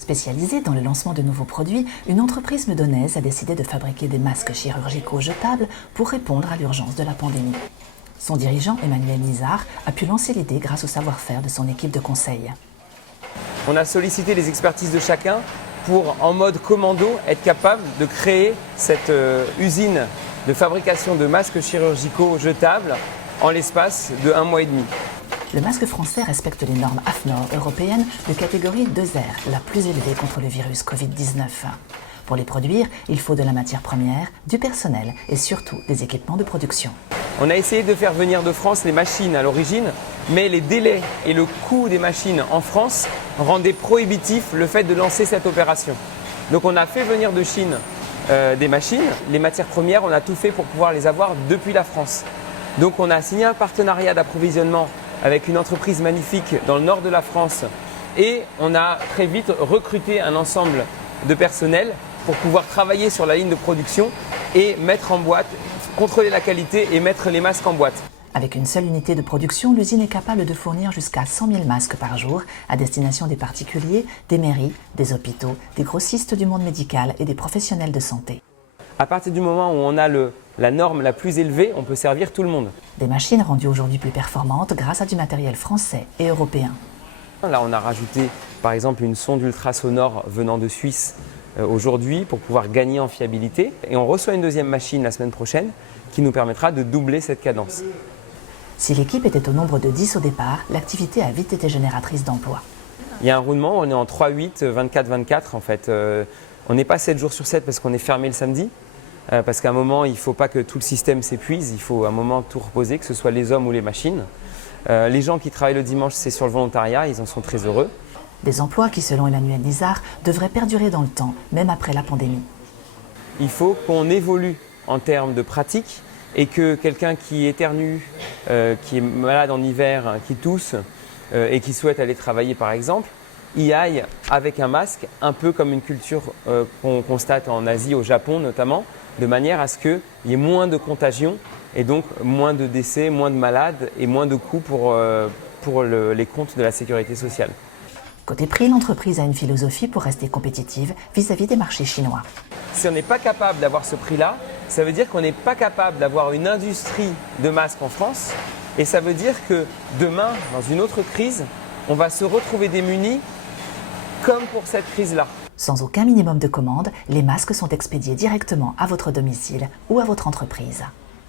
Spécialisée dans le lancement de nouveaux produits, une entreprise meudonnaise a décidé de fabriquer des masques chirurgicaux jetables pour répondre à l'urgence de la pandémie. Son dirigeant, Emmanuel Nizar, a pu lancer l'idée grâce au savoir-faire de son équipe de conseil. On a sollicité les expertises de chacun pour, en mode commando, être capable de créer cette usine de fabrication de masques chirurgicaux jetables en l'espace de 1 mois et demi. Le masque français respecte les normes AFNOR européennes de catégorie 2R, la plus élevée contre le virus Covid-19. Pour les produire, il faut de la matière première, du personnel et surtout des équipements de production. On a essayé de faire venir de France les machines à l'origine, mais les délais et le coût des machines en France rendaient prohibitif le fait de lancer cette opération. Donc on a fait venir de Chine des machines, les matières premières, on a tout fait pour pouvoir les avoir depuis la France. Donc on a signé un partenariat d'approvisionnement avec une entreprise magnifique dans le nord de la France et on a très vite recruté un ensemble de personnel pour pouvoir travailler sur la ligne de production et mettre en boîte, contrôler la qualité et mettre les masques en boîte. Avec une seule unité de production, l'usine est capable de fournir jusqu'à 100 000 masques par jour à destination des particuliers, des mairies, des hôpitaux, des grossistes du monde médical et des professionnels de santé. À partir du moment où on a la norme la plus élevée, on peut servir tout le monde. Des machines rendues aujourd'hui plus performantes grâce à du matériel français et européen. Là, on a rajouté par exemple une sonde ultrasonore venant de Suisse aujourd'hui pour pouvoir gagner en fiabilité. Et on reçoit une deuxième machine la semaine prochaine qui nous permettra de doubler cette cadence. Si l'équipe était au nombre de 10 au départ, l'activité a vite été génératrice d'emplois. Il y a un roulement, on est en 3-8, 24-24 en fait. On n'est pas 7 jours sur 7 parce qu'on est fermé le samedi. Parce qu'à un moment, il ne faut pas que tout le système s'épuise, il faut à un moment tout reposer, que ce soit les hommes ou les machines. Les gens qui travaillent le dimanche, c'est sur le volontariat, ils en sont très heureux. Des emplois qui, selon Emmanuel Nizar, devraient perdurer dans le temps, même après la pandémie. Il faut qu'on évolue en termes de pratique et que quelqu'un qui éternue, qui est malade en hiver, qui tousse et qui souhaite aller travailler par exemple, y aille avec un masque, un peu comme une culture qu'on constate en Asie, au Japon notamment, de manière à ce qu'il y ait moins de contagion et donc moins de décès, moins de malades et moins de coûts pour les comptes de la sécurité sociale. Côté prix, l'entreprise a une philosophie pour rester compétitive vis-à-vis des marchés chinois. Si on n'est pas capable d'avoir ce prix-là, ça veut dire qu'on n'est pas capable d'avoir une industrie de masques en France et ça veut dire que demain, dans une autre crise, on va se retrouver démunis comme pour cette crise-là. Sans aucun minimum de commande, les masques sont expédiés directement à votre domicile ou à votre entreprise.